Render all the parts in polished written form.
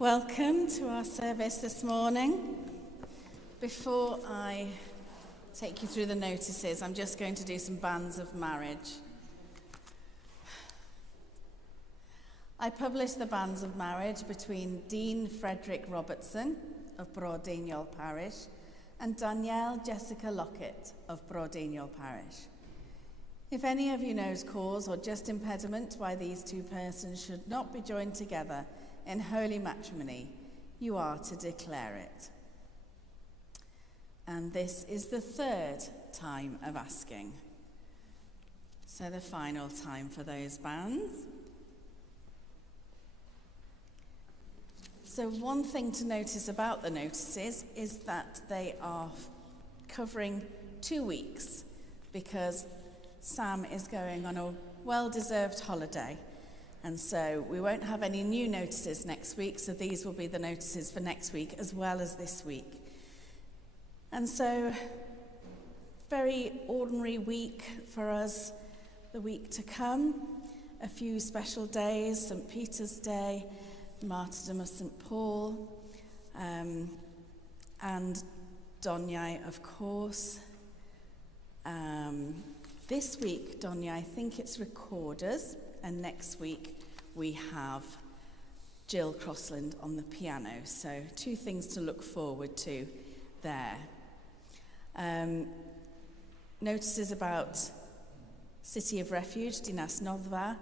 Welcome to our service this morning. Before I take you through the notices, I'm just going to do some banns of marriage. I published the banns of marriage between Dean Frederick Robertson of Broadeniol Parish and Danielle Jessica Lockett of Broadeniol Parish. If any of you knows cause or just impediment why these two persons should not be joined together in holy matrimony, you are to declare it. And this is the third time of asking. So the final time for those banns. So one thing to notice about the notices is that they are covering 2 weeks because Sam is going on a well-deserved holiday. And so we won't have any new notices next week, so these will be the notices for next week as well as this week. And so, very ordinary week for us, the week to come. A few special days, St. Peter's Day, Martyrdom of St. Paul, and Donyai, of course. This week, Donyai, I think it's recorders. And next week, we have Jill Crossland on the piano. So 2 things to look forward to there. Notices about City of Refuge, Dinas Noddfa.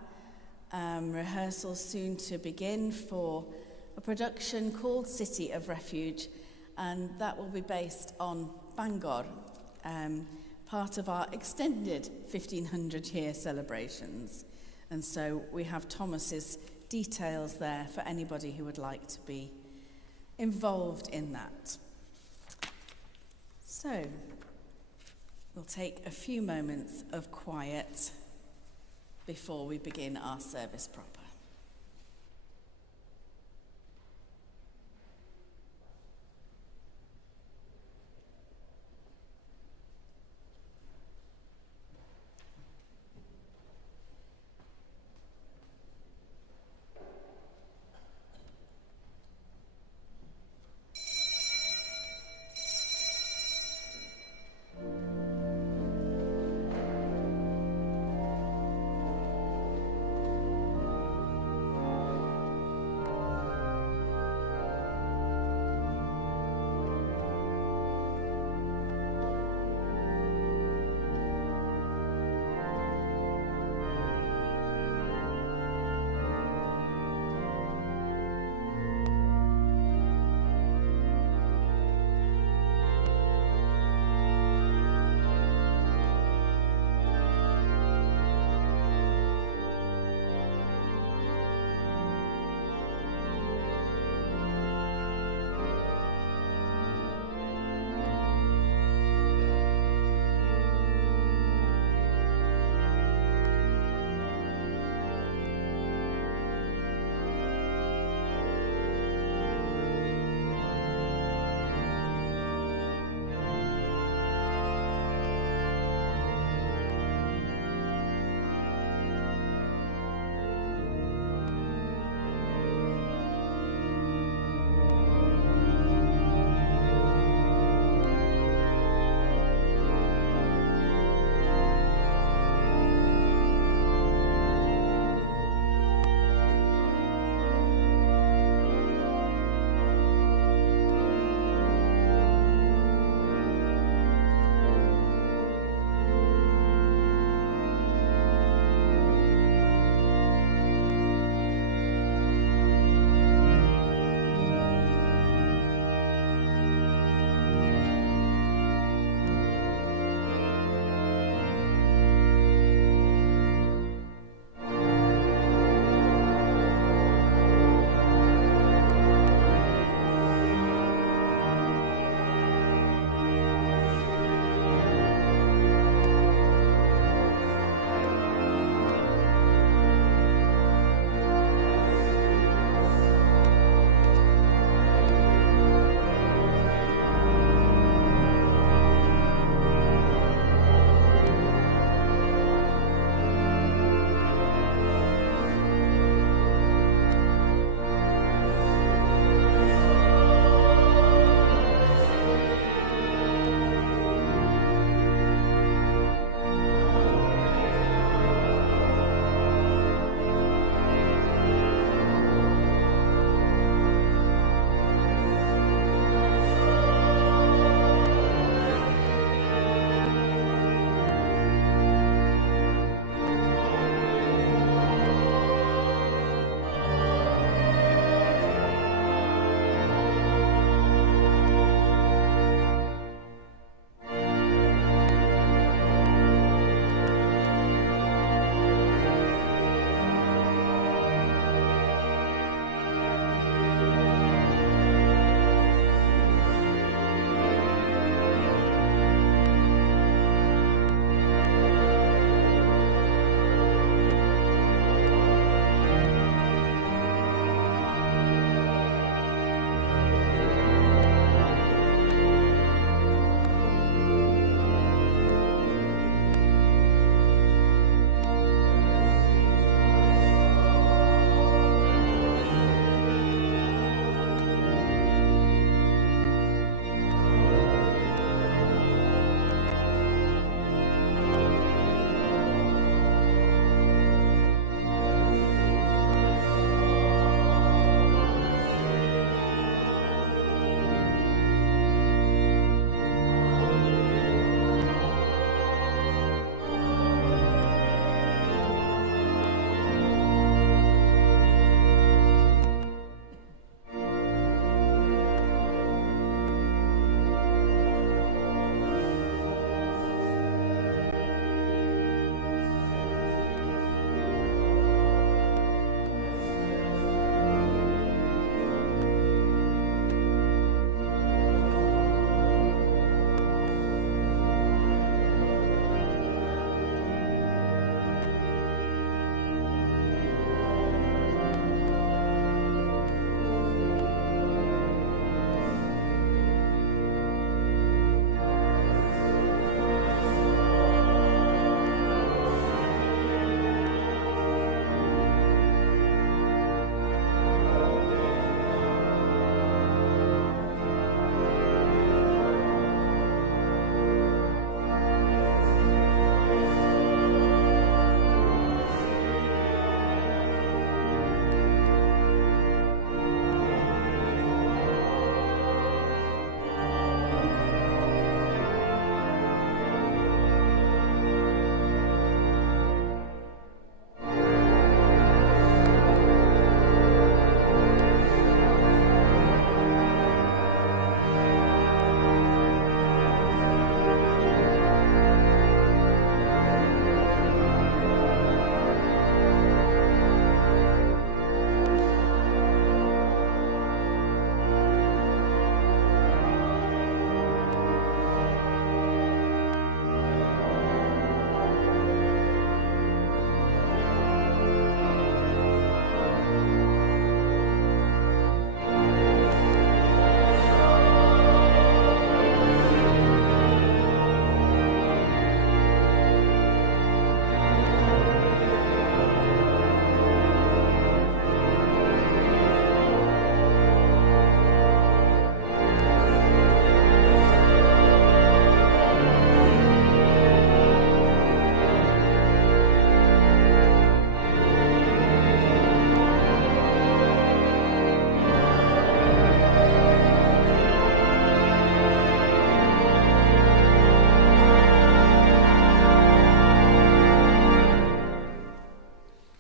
Rehearsals soon to begin for a production called City of Refuge. And that will be based on Bangor, part of our extended 1500-year celebrations. And so we have Thomas's details there for anybody who would like to be involved in that. So we'll take a few moments of quiet before we begin our service proper.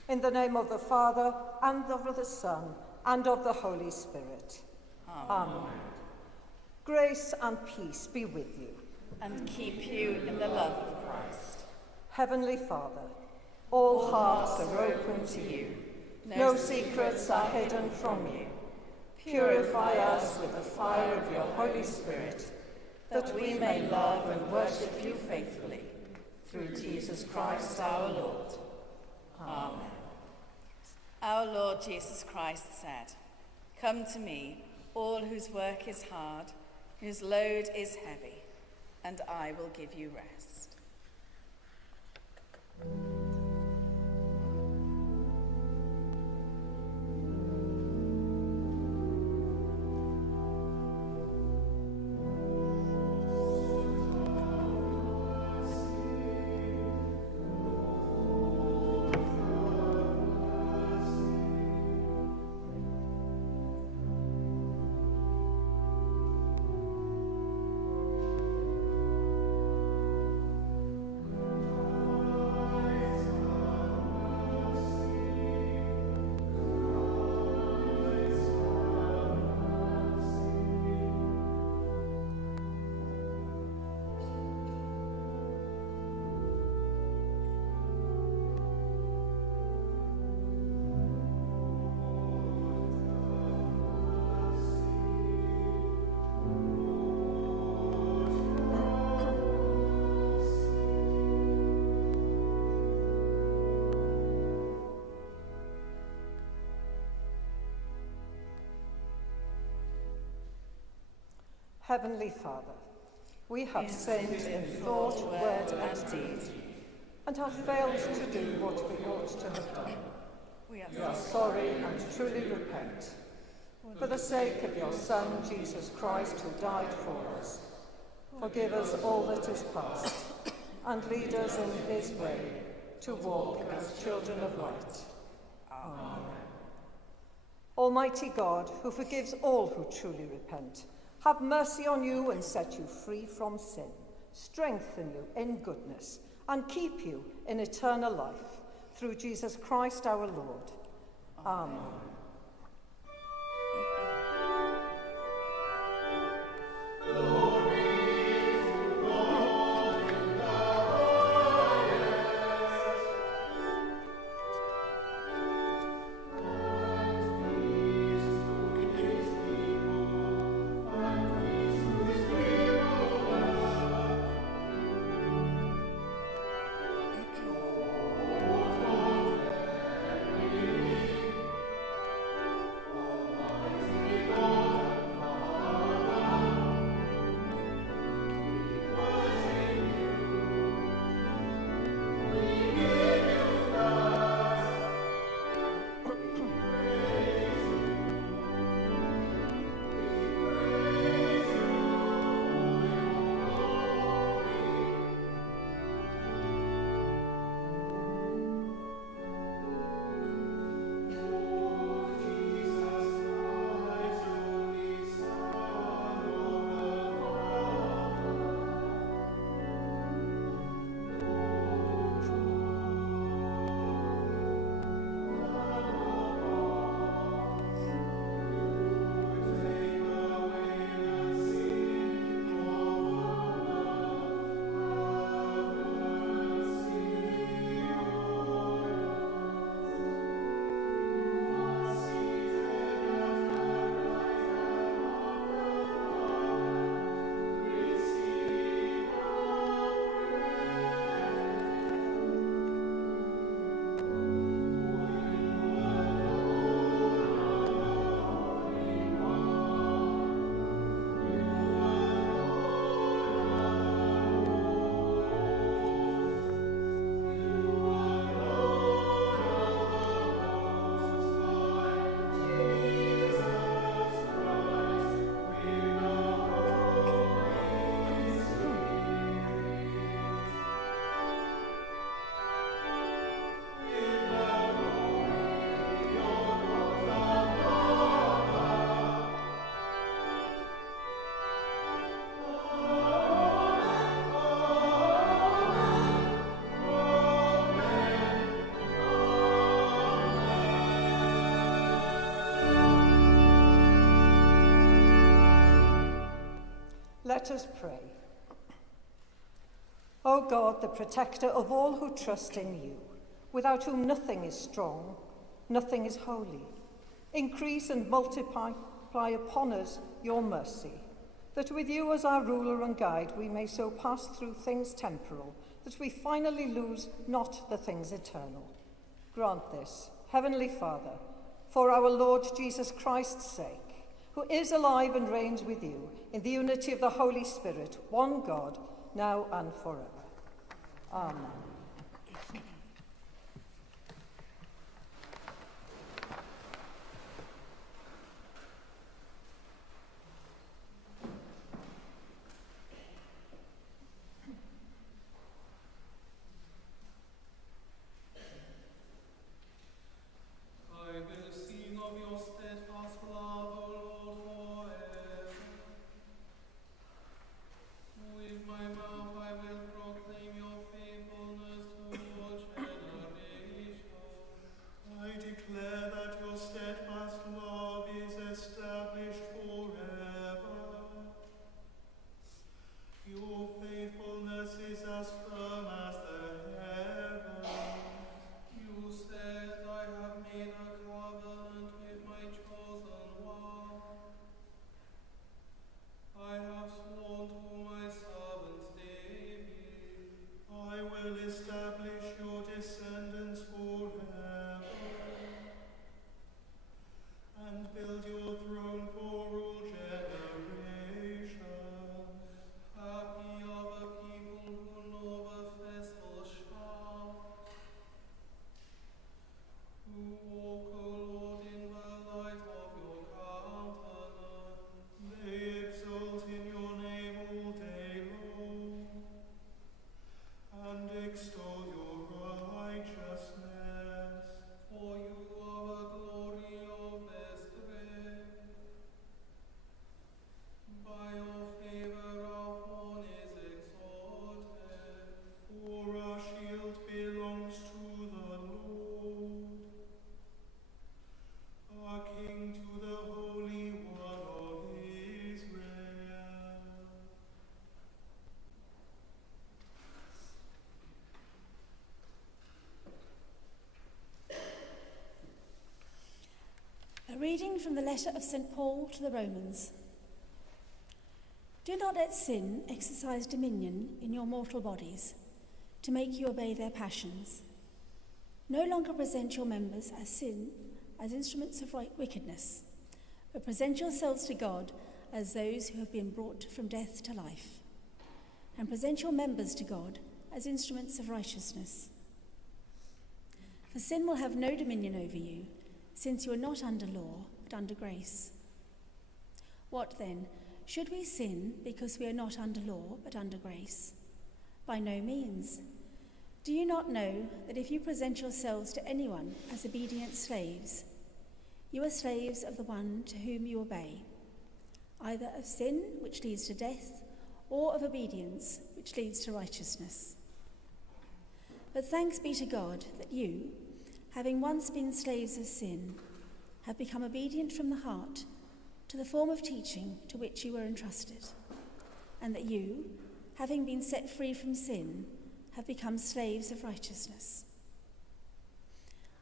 In the name of the Father, and of the Son, and of the Holy Spirit. Amen. Grace and peace be with you. And keep you in the love of Christ. Heavenly Father, all hearts are open to you. No secrets are hidden from you. Purify us with the fire of your Holy Spirit, that we may love and worship you faithfully. Through Jesus Christ our Lord. Amen. Our Lord Jesus Christ said, "Come to me, all whose work is hard, whose load is heavy, and I will give you rest." Heavenly Father, we have sinned in thought, word, and deed, and have failed to do what we ought to have done. We are sorry and truly repent. For the sake of your Son, Jesus Christ, who died for us, forgive us all that is past, and lead us in his way to walk as children of light. Amen. Almighty God, who forgives all who truly repent, have mercy on you and set you free from sin, strengthen you in goodness, and keep you in eternal life, through Jesus Christ our Lord. Amen. Let us pray. O God, the protector of all who trust in you, without whom nothing is strong, nothing is holy, increase and multiply upon us your mercy, that with you as our ruler and guide we may so pass through things temporal, that we finally lose not the things eternal. Grant this, Heavenly Father, for our Lord Jesus Christ's sake, who is alive and reigns with you in the unity of the Holy Spirit, one God, now and forever. Amen. A reading from the letter of St. Paul to the Romans. Do not let sin exercise dominion in your mortal bodies, to make you obey their passions. No longer present your members as instruments of wickedness, but present yourselves to God as those who have been brought from death to life, and present your members to God as instruments of righteousness. For sin will have no dominion over you, since you are not under law, but under grace. What then? Should we sin because we are not under law, but under grace? By no means. Do you not know that if you present yourselves to anyone as obedient slaves, you are slaves of the one to whom you obey, either of sin, which leads to death, or of obedience, which leads to righteousness? But thanks be to God that you, having once been slaves of sin, have become obedient from the heart to the form of teaching to which you were entrusted, and that you, having been set free from sin, have become slaves of righteousness.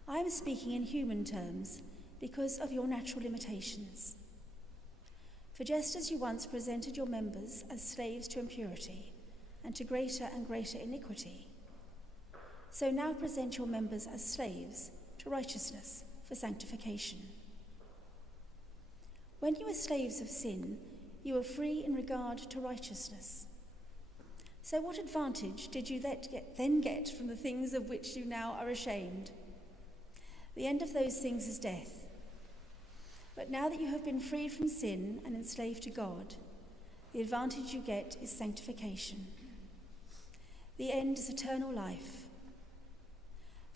I am speaking in human terms because of your natural limitations. For just as you once presented your members as slaves to impurity and to greater and greater iniquity, so now present your members as slaves to righteousness for sanctification. When you were slaves of sin, you were free in regard to righteousness. So what advantage did you then get from the things of which you now are ashamed? The end of those things is death. But now that you have been freed from sin and enslaved to God, the advantage you get is sanctification. The end is eternal life.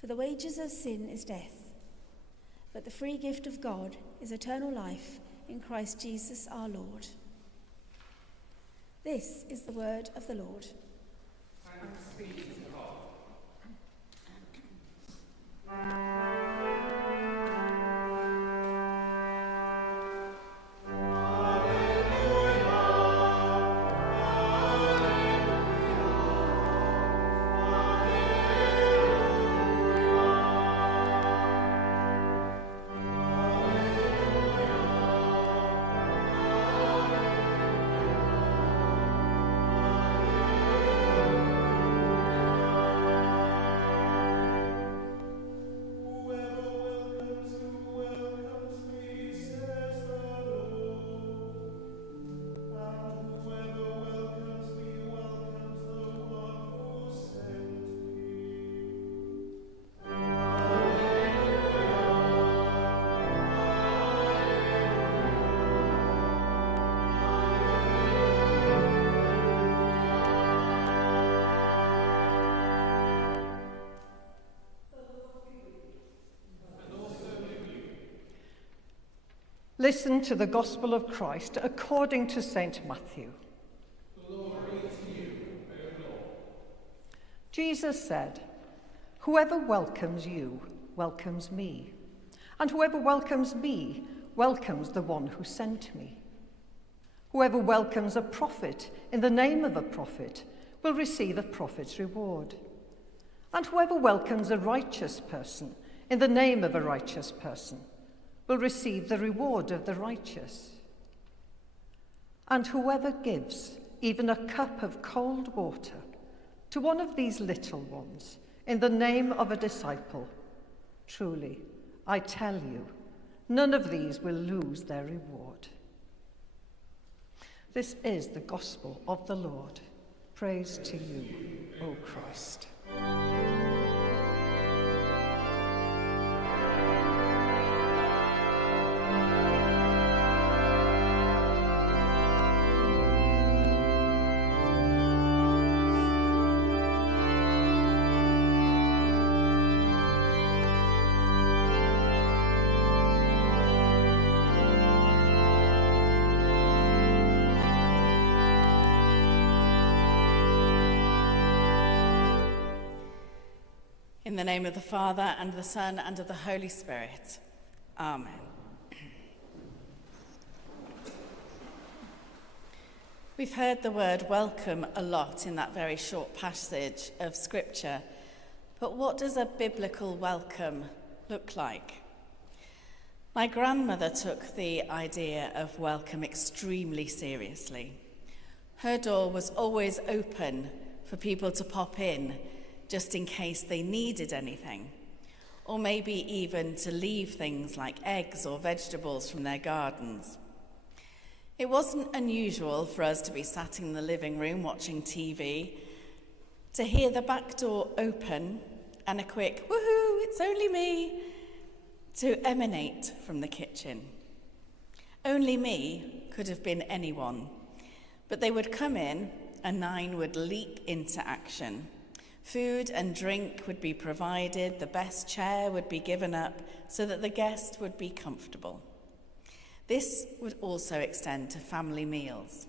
For the wages of sin is death, but the free gift of God is eternal life in Christ Jesus our Lord. This is the word of the Lord. Thanks be to God. Alleluia, Listen to the Gospel of Christ according to St. Matthew. Glory to you, O Lord. Jesus said, "Whoever welcomes you welcomes me, and whoever welcomes me welcomes the one who sent me. Whoever welcomes a prophet in the name of a prophet will receive a prophet's reward. And whoever welcomes a righteous person in the name of a righteous person will receive the reward of the righteous. And whoever gives even a cup of cold water to one of these little ones in the name of a disciple, truly, I tell you, none of these will lose their reward." This is the gospel of the Lord. Praise to you, O Christ. In the name of the Father, and the Son, and of the Holy Spirit. Amen. We've heard the word welcome a lot in that very short passage of Scripture, but what does a biblical welcome look like? My grandmother took the idea of welcome extremely seriously. Her door was always open for people to pop in, just in case they needed anything, or maybe even to leave things like eggs or vegetables from their gardens. It wasn't unusual for us to be sat in the living room watching TV, to hear the back door open and a quick, "Woohoo, it's only me," to emanate from the kitchen. Only me could have been anyone, but they would come in and Nine would leap into action. Food and drink would be provided, the best chair would be given up so that the guest would be comfortable. This would also extend to family meals,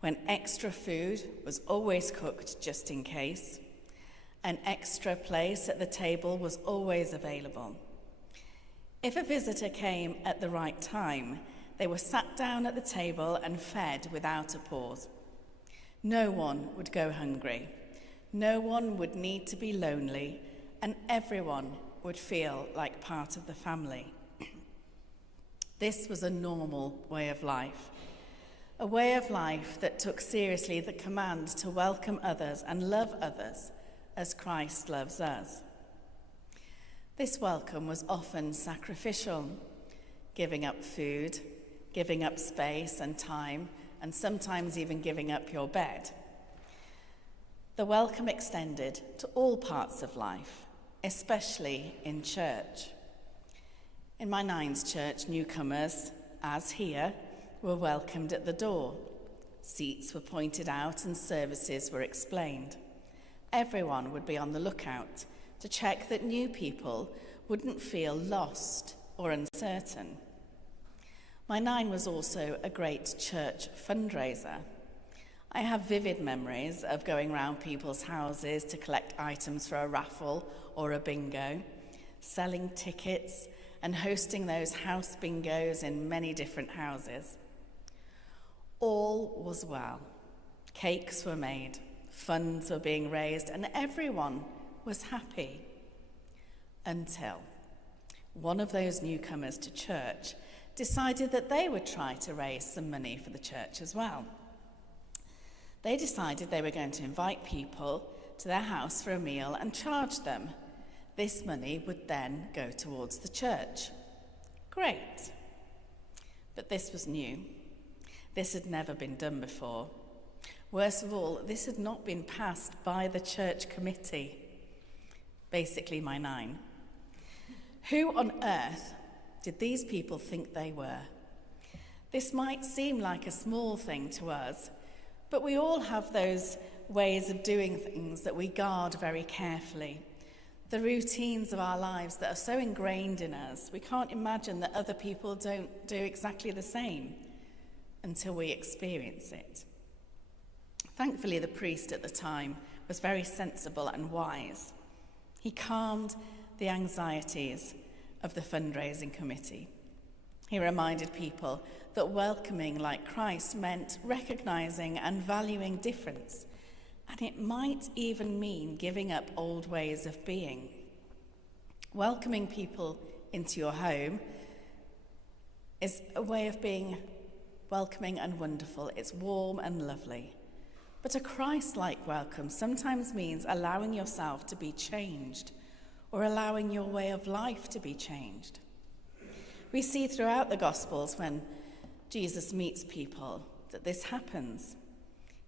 when extra food was always cooked just in case. An extra place at the table was always available. If a visitor came at the right time, they were sat down at the table and fed without a pause. No one would go hungry. No one would need to be lonely, and everyone would feel like part of the family. This was a normal way of life, a way of life that took seriously the command to welcome others and love others as Christ loves us. This welcome was often sacrificial, giving up food, giving up space and time, and sometimes even giving up your bed. The welcome extended to all parts of life, especially in church. In my Nine's church, newcomers, as here, were welcomed at the door. Seats were pointed out and services were explained. Everyone would be on the lookout to check that new people wouldn't feel lost or uncertain. My Nine was also a great church fundraiser. I have vivid memories of going round people's houses to collect items for a raffle or a bingo, selling tickets and hosting those house bingos in many different houses. All was well. Cakes were made, funds were being raised, and everyone was happy. Until one of those newcomers to church decided that they would try to raise some money for the church as well. They decided they were going to invite people to their house for a meal and charge them. This money would then go towards the church. Great. But this was new. This had never been done before. Worst of all, this had not been passed by the church committee. Basically, my Nine. Who on earth did these people think they were? This might seem like a small thing to us, but we all have those ways of doing things that we guard very carefully. the routines of our lives that are so ingrained in us, we can't imagine that other people don't do exactly the same until we experience it. Thankfully, the priest at the time was very sensible and wise. He calmed the anxieties of the fundraising committee. He reminded people that welcoming like Christ meant recognizing and valuing difference, and it might even mean giving up old ways of being. Welcoming people into your home is a way of being welcoming and wonderful. It's warm and lovely. But a Christ-like welcome sometimes means allowing yourself to be changed or allowing your way of life to be changed. We see throughout the Gospels when Jesus meets people that this happens.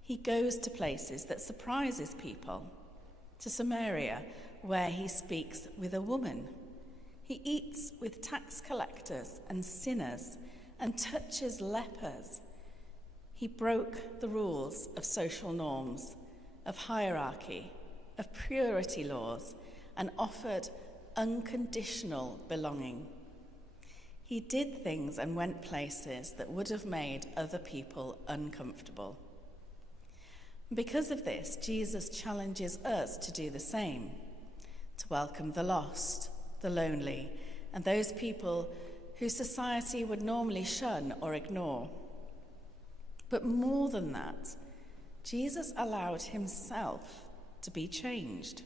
He goes to places that surprises people. To Samaria, where he speaks with a woman. He eats with tax collectors and sinners and touches lepers. He broke the rules of social norms, of hierarchy, of purity laws, and offered unconditional belonging. He did things and went places that would have made other people uncomfortable. Because of this, Jesus challenges us to do the same, to welcome the lost, the lonely, and those people whose society would normally shun or ignore. But more than that, Jesus allowed himself to be changed.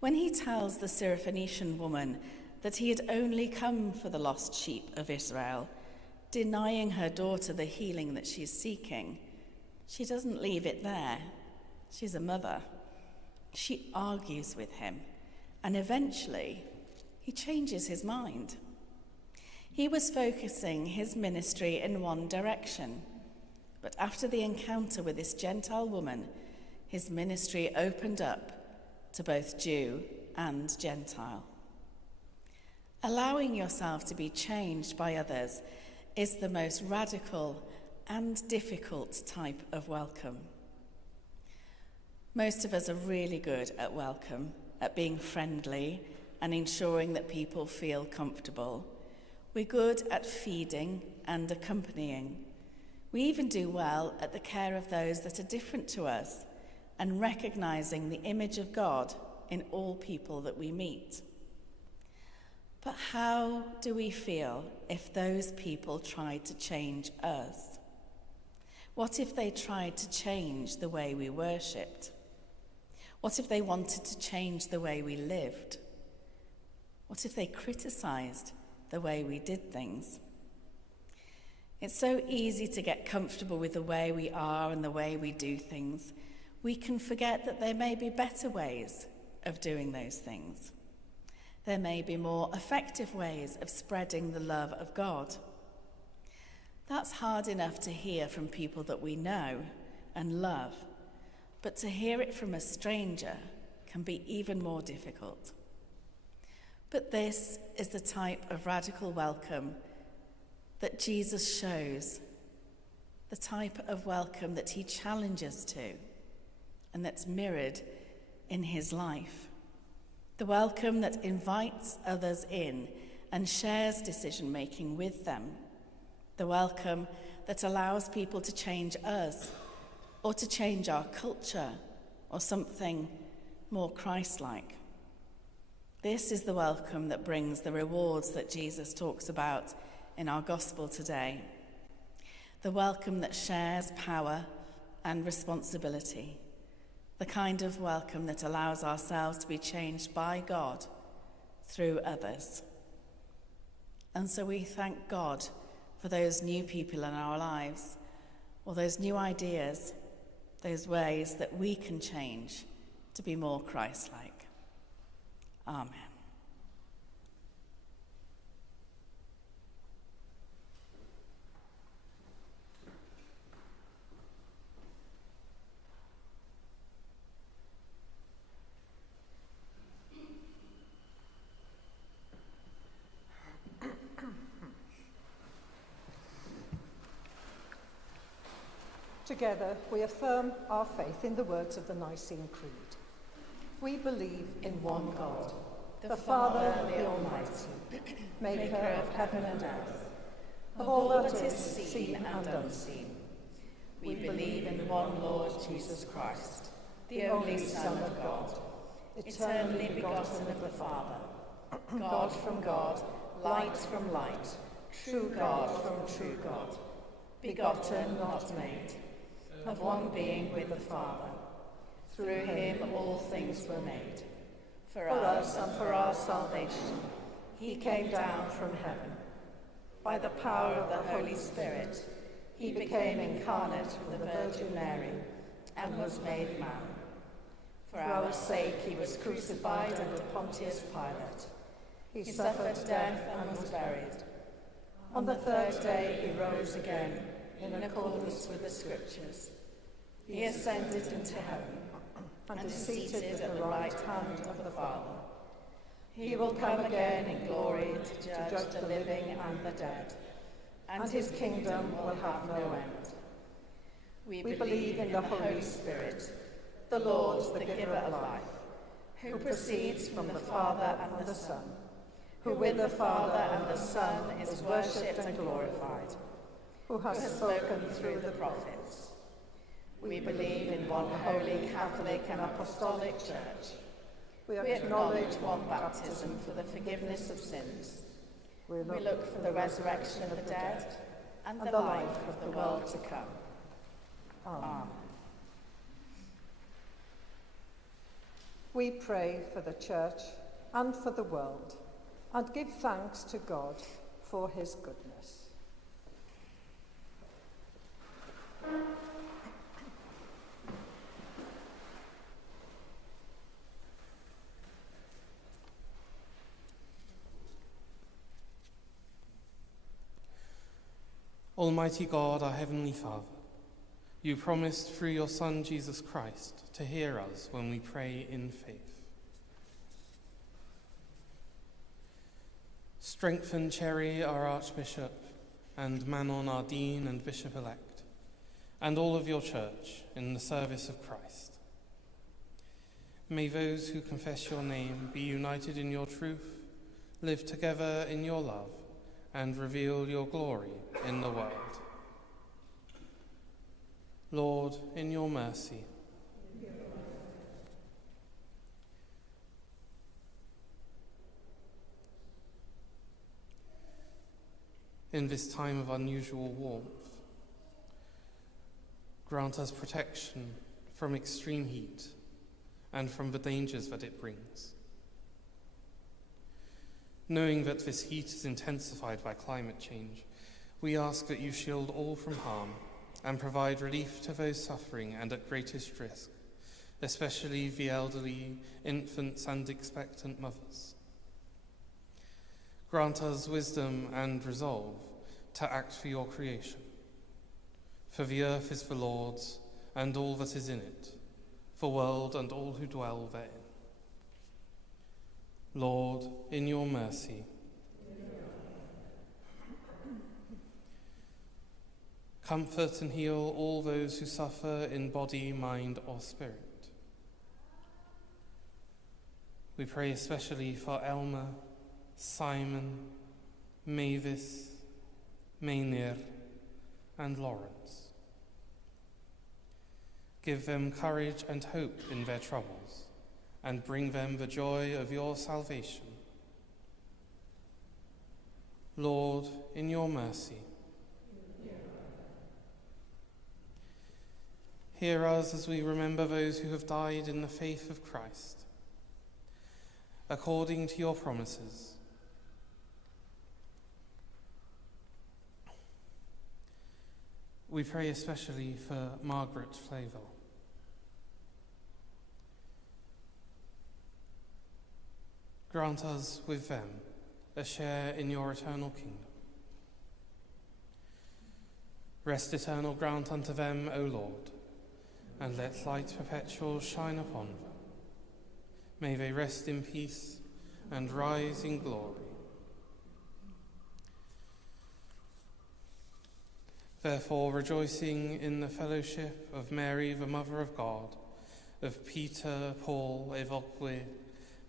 When he tells the Syrophoenician woman that he had only come for the lost sheep of Israel, denying her daughter the healing that she's seeking, she doesn't leave it there. She's a mother. She argues with him, and eventually he changes his mind. He was focusing his ministry in one direction, but after the encounter with this Gentile woman, his ministry opened up to both Jew and Gentile. Allowing yourself to be changed by others is the most radical and difficult type of welcome. Most of us are really good at welcome, at being friendly and ensuring that people feel comfortable. We're good at feeding and accompanying. We even do well at the care of those that are different to us and recognizing the image of God in all people that we meet. But how do we feel if those people tried to change us? What if they tried to change the way we worshipped? What if they wanted to change the way we lived? What if they criticized the way we did things? It's so easy to get comfortable with the way we are and the way we do things. We can forget that there may be better ways of doing those things. There may be more effective ways of spreading the love of God. That's hard enough to hear from people that we know and love, but to hear it from a stranger can be even more difficult. But this is the type of radical welcome that Jesus shows, the type of welcome that he challenges to, and that's mirrored in his life. The welcome that invites others in and shares decision-making with them. The welcome that allows people to change us, or to change our culture, or something more Christ-like. This is the welcome that brings the rewards that Jesus talks about in our gospel today. The welcome that shares power and responsibility. The kind of welcome that allows ourselves to be changed by God through others. And so we thank God for those new people in our lives, or those new ideas, those ways that we can change to be more Christ-like. Amen. Together, we affirm our faith in the words of the Nicene Creed. We believe in one God, the Father, the Almighty, maker of heaven and earth, of all that is seen and unseen. We believe in one Lord Jesus Christ, the only Son of God, eternally begotten of the Father, God from God, light from light, true God from true God, begotten, not made, of one being with the Father. Through him all things were made. For us and for our salvation, he came down from heaven. By the power of the Holy Spirit, he became incarnate from the Virgin Mary and was made man. For our sake he was crucified under Pontius Pilate. He suffered death and was buried. On the third day he rose again, in accordance with the Scriptures. He ascended into heaven and is seated at the right hand of the Father. He will come again in glory to judge the living and the dead, and his kingdom will have no end. We believe in the Holy Spirit, the Lord, the giver of life, who proceeds from the Father and the Son, who with the Father and the Son is worshipped and glorified, who has spoken through the prophets. We believe in one holy Catholic and Apostolic Church. We acknowledge one baptism for the forgiveness of sins. We look for the resurrection of the dead and the life of the world to come. Amen. We pray for the Church and for the world, and give thanks to God for his goodness. Almighty God, our Heavenly Father, you promised through your Son, Jesus Christ, to hear us when we pray in faith. Strengthen Cherry, our Archbishop, and Manon, our Dean and Bishop-elect, and all of your Church in the service of Christ. May those who confess your name be united in your truth, live together in your love, and reveal your glory in the world. Lord, in your mercy, in this time of unusual warmth, grant us protection from extreme heat and from the dangers that it brings. Knowing that this heat is intensified by climate change, we ask that you shield all from harm and provide relief to those suffering and at greatest risk, especially the elderly, infants and expectant mothers. Grant us wisdom and resolve to act for your creation. For the earth is the Lord's, and all that is in it, the world and all who dwell therein. Lord, in your mercy, comfort and heal all those who suffer in body, mind, or spirit. We pray especially for Elma, Simon, Mavis, Mainir, and Lawrence. Give them courage and hope in their troubles, and bring them the joy of your salvation. Lord, in your mercy, hear us as we remember those who have died in the faith of Christ. According to your promises, we pray especially for Margaret Flavel. Grant us with them a share in your eternal kingdom. Rest eternal grant unto them, O Lord, and let light perpetual shine upon them. May they rest in peace and rise in glory. Therefore, rejoicing in the fellowship of Mary, the Mother of God, of Peter, Paul, Evogwe,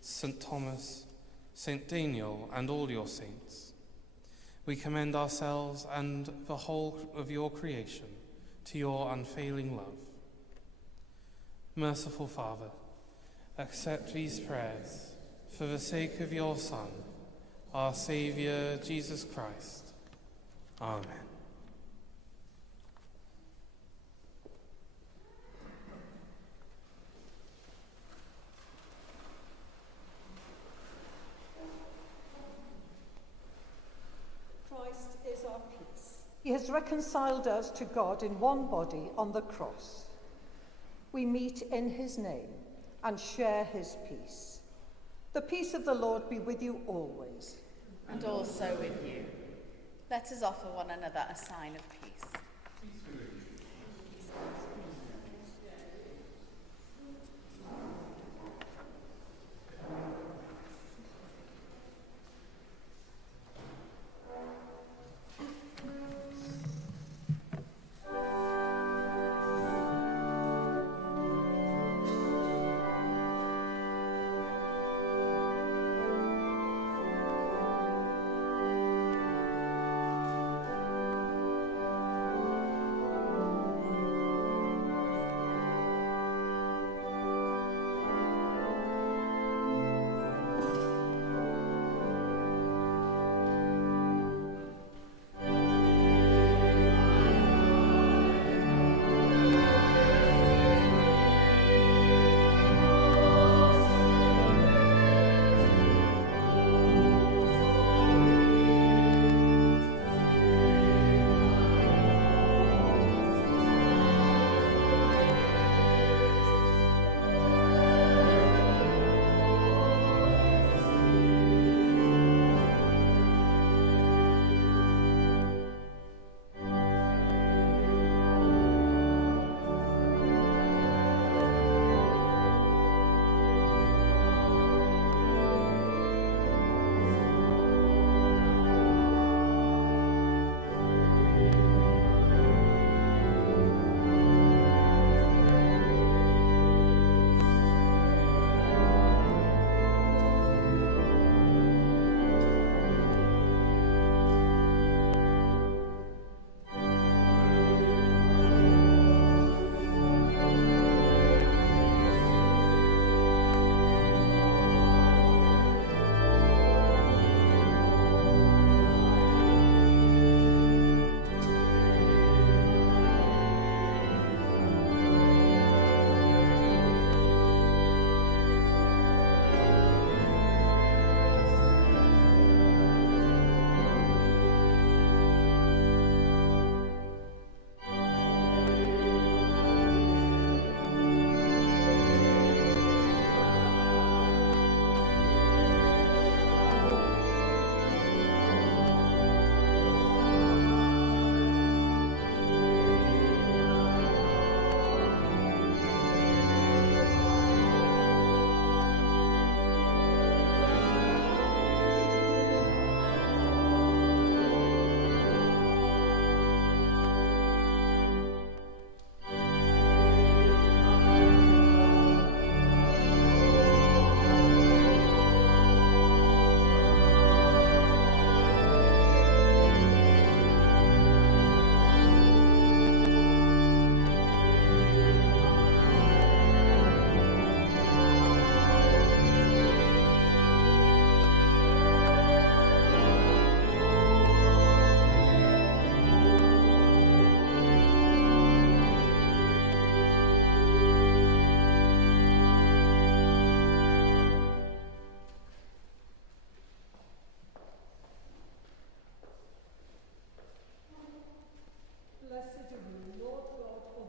St. Thomas, St. Daniel, and all your saints, we commend ourselves and the whole of your creation to your unfailing love. Merciful Father, accept these prayers for the sake of your Son, our Saviour, Jesus Christ. Amen. Christ is our peace. He has reconciled us to God in one body on the cross. We meet in his name and share his peace. The peace of the Lord be with you always. And also with you. Let us offer one another a sign of peace.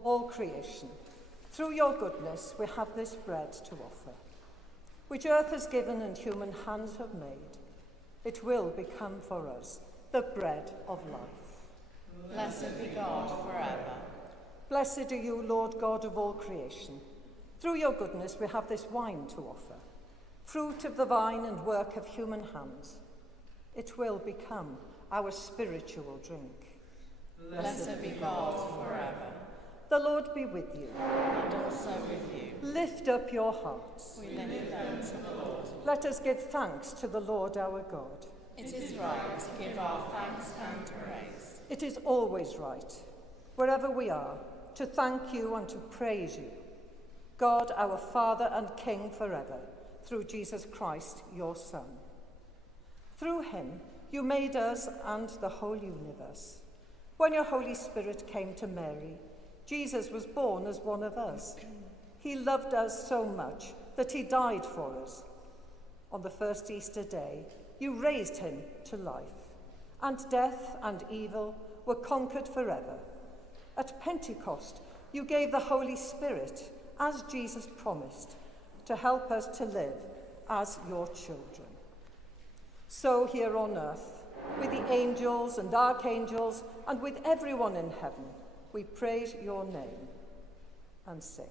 all creation. Through your goodness, we have this bread to offer, which earth has given and human hands have made. It will become for us the bread of life. Blessed be God forever. Blessed are you, Lord God of all creation. Through your goodness, we have this wine to offer, fruit of the vine and work of human hands. It will become our spiritual drink. Blessed be God forever. The Lord be with you. And also with you. Lift up your hearts. We lift them to the Lord. Let us give thanks to the Lord our God. It is right to give our thanks and praise. It is always right, wherever we are, to thank you and to praise you, God, our Father and King forever, through Jesus Christ, your Son. Through him, you made us and the whole universe. When your Holy Spirit came to Mary, Jesus was born as one of us. He loved us so much that he died for us. On the first Easter day, you raised him to life, and death and evil were conquered forever. At Pentecost, you gave the Holy Spirit, as Jesus promised, to help us to live as your children. So here on earth, with the angels and archangels, and with everyone in heaven, we praise your name and sing.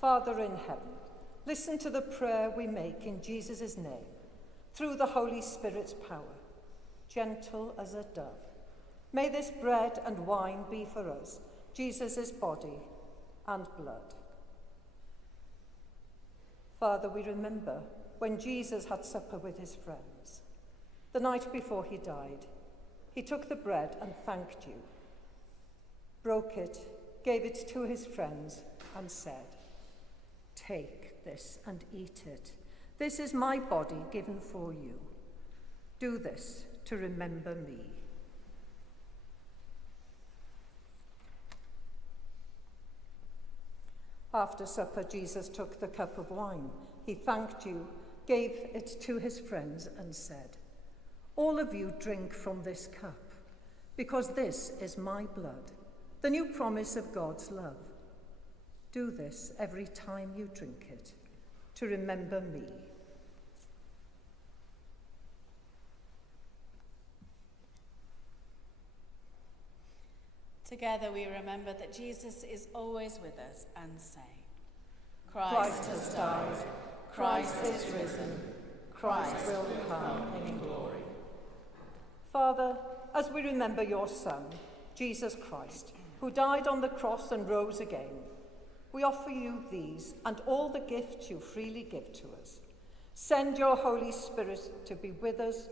Father in heaven, listen to the prayer we make in Jesus' name, through the Holy Spirit's power, gentle as a dove. May this bread and wine be for us Jesus' body and blood. Father, we remember when Jesus had supper with his friends. The night before he died, he took the bread and thanked you, broke it, gave it to his friends, and said, "Take this and eat it. This is my body given for you. Do this to remember me." After supper, Jesus took the cup of wine. He thanked you, gave it to his friends, and said, "All of you drink from this cup, because this is my blood, the new promise of God's love. Do this every time you drink it, to remember me." Together we remember that Jesus is always with us and say, Christ has died, Christ is risen, Christ will come in glory. Father, as we remember your Son, Jesus Christ, who died on the cross and rose again, we offer you these and all the gifts you freely give to us. Send your Holy Spirit to be with us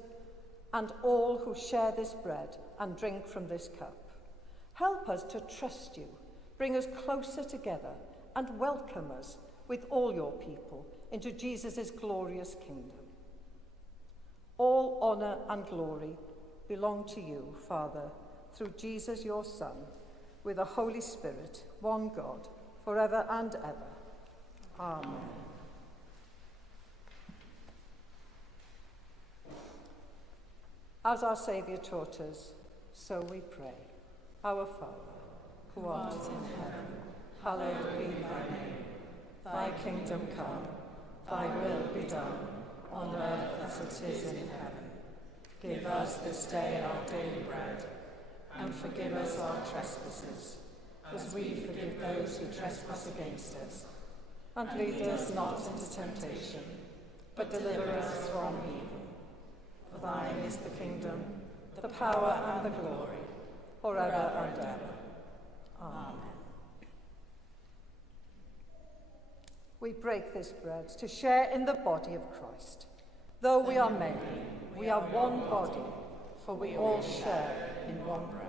and all who share this bread and drink from this cup. Help us to trust you, bring us closer together, and welcome us with all your people into Jesus' glorious kingdom. All honour and glory belong to you, Father, through Jesus your Son, with the Holy Spirit, one God, forever and ever. Amen. As our Saviour taught us, so we pray. Our Father, who art in heaven, hallowed be thy name. Thy kingdom come, thy will be done, on earth as it is in heaven. Give us this day our daily bread, and forgive us our trespasses, as we forgive those who trespass against us. And lead us not into temptation, but deliver us from evil. For thine is the kingdom, the power and the glory, forever and ever. Amen. We break this bread to share in the body of Christ. Though we are many, we are one body, for we all share in one bread.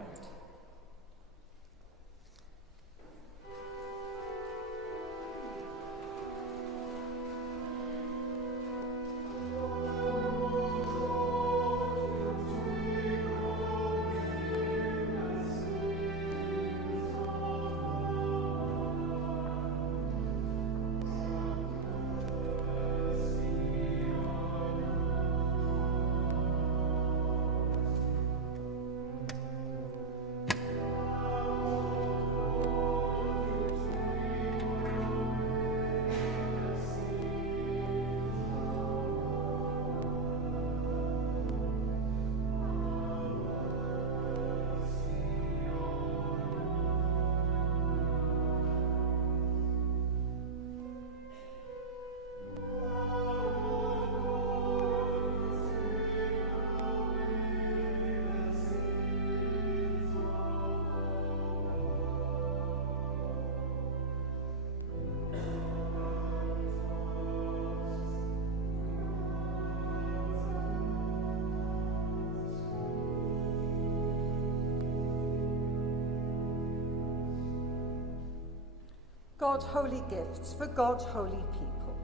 God's holy gifts for God's holy people.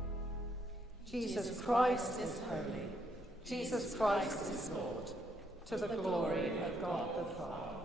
Jesus Christ is holy. Jesus Christ is Lord, to the glory of God the Father.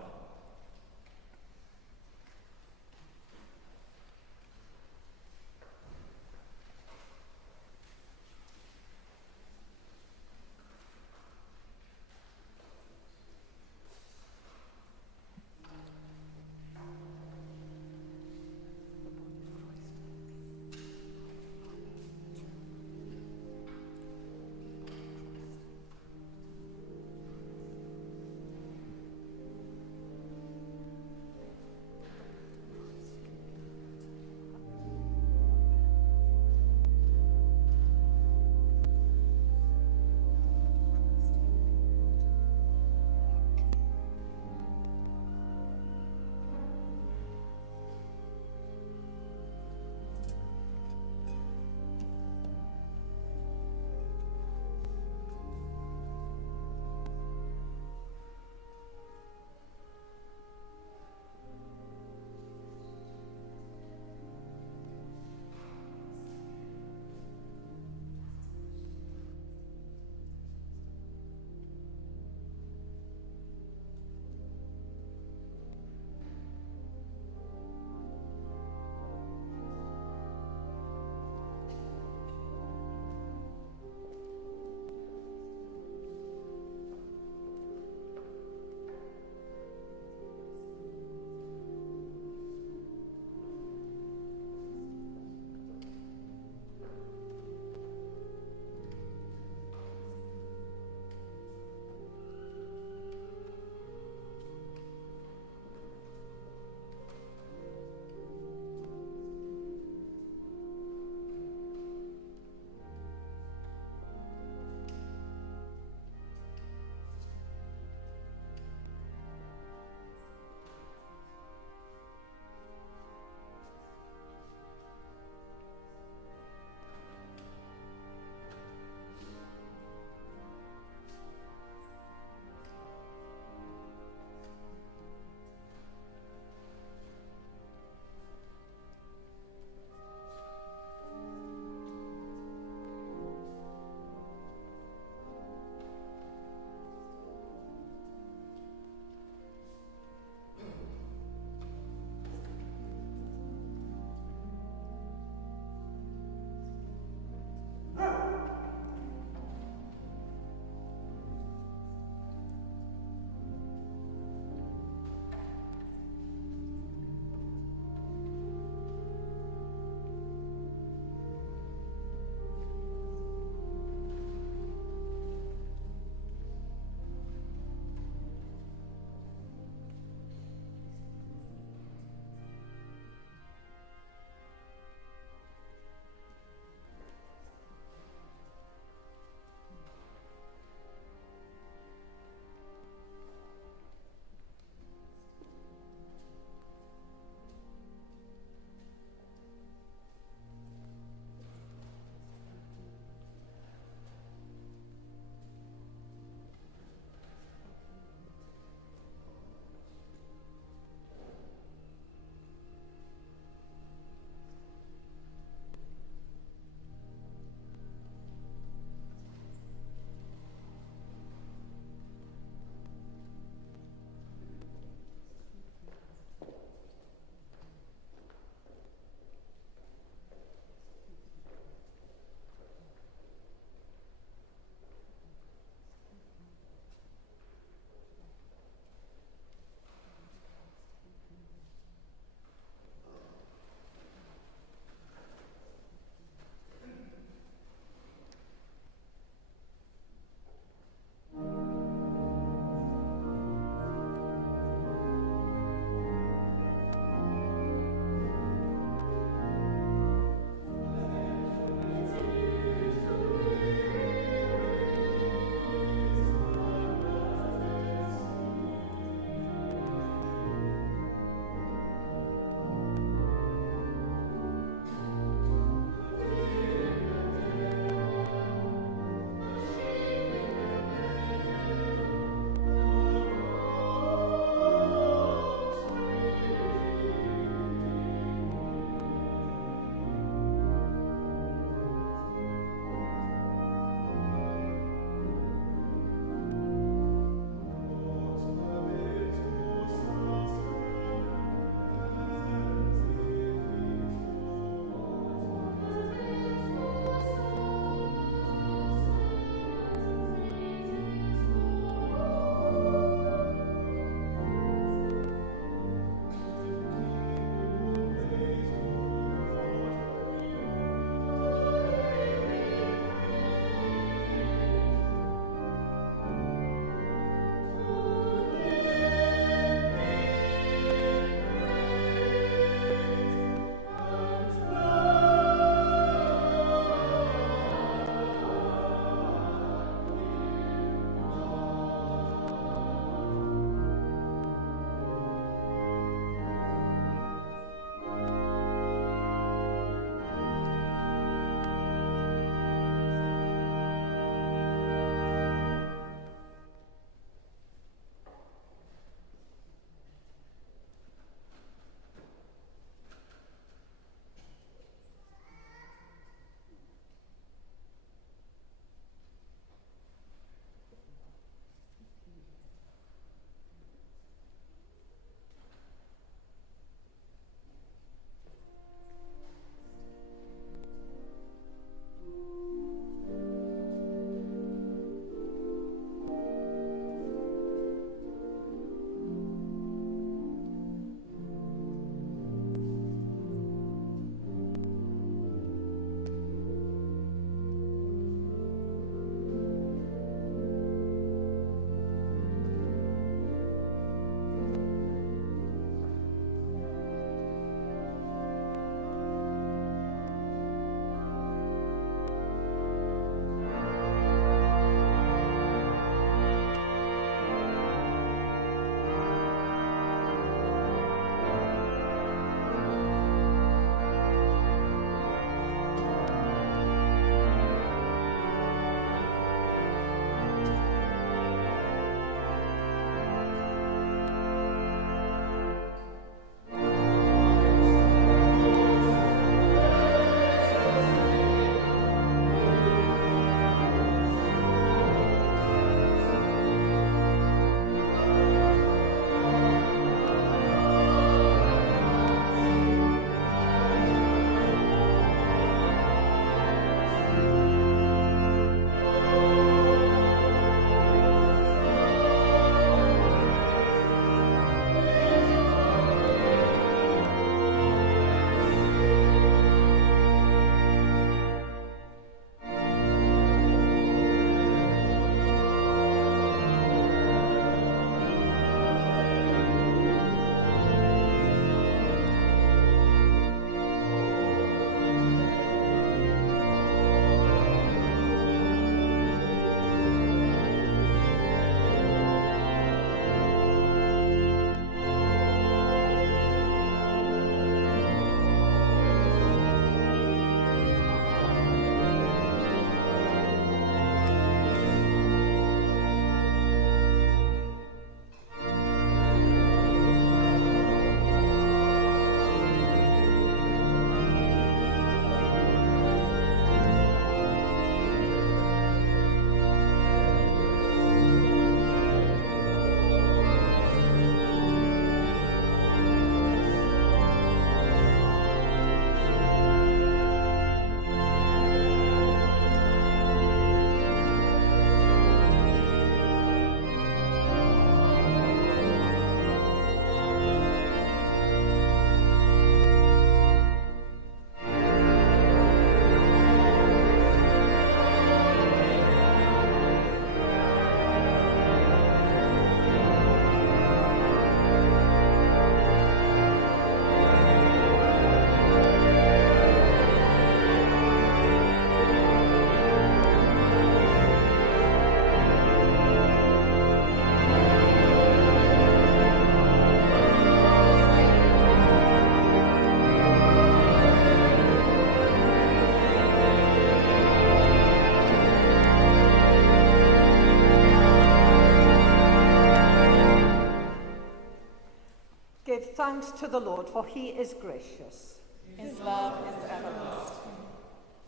thanks to the Lord, for he is gracious. His love is everlasting.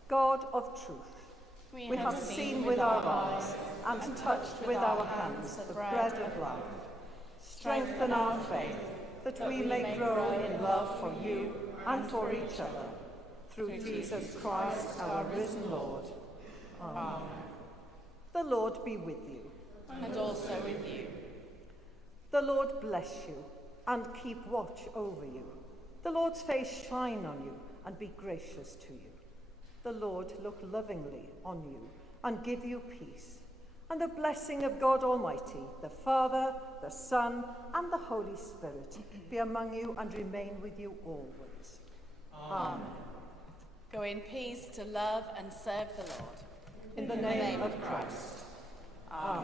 God of truth, we have seen with our eyes and touched with our hands the bread of life. Strengthen our faith, that we may grow in love for you and for each other. Through Jesus Christ, our risen Lord. Amen. The Lord be with you. And also with you. The Lord bless you and keep watch over you. The Lord's face shine on you and be gracious to you. The Lord look lovingly on you and give you peace. And the blessing of God Almighty, the Father, the Son, and the Holy Spirit be among you and remain with you always. Amen. Go in peace to love and serve the Lord. In the name of Christ. Amen.